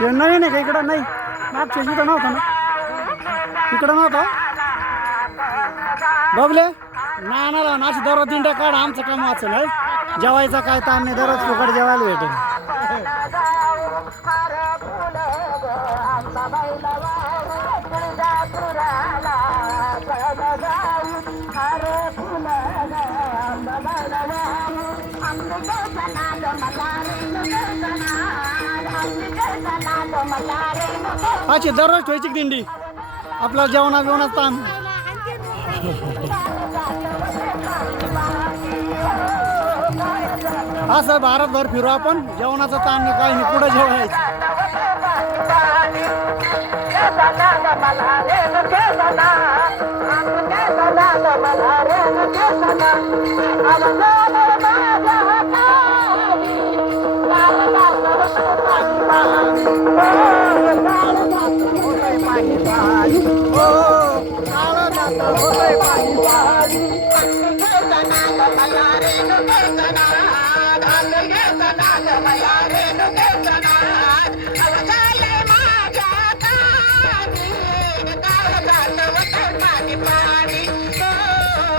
हे नवीन आहे का इकडं? नाही, मागच्या इकडं नव्हता ना, इकडं नव्हता. बबले नानाला नाशी दररोज दिंड्या काढ, आमचं काम वाचन आहे. जेवायचा काय ताण नाही, दररोज फुकट जेवायला भेटेल. अच्छा, दररोज ठेवायची दिंडी, आपला जेवणा बिवणाच ताण. असं भारतभर फिरू आपण, जेवणाचा ताण नाही, काही नाही, पुढे जेवायचं.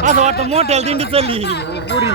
असं वाटतं मोठ्या दिंडी चालली पुरी.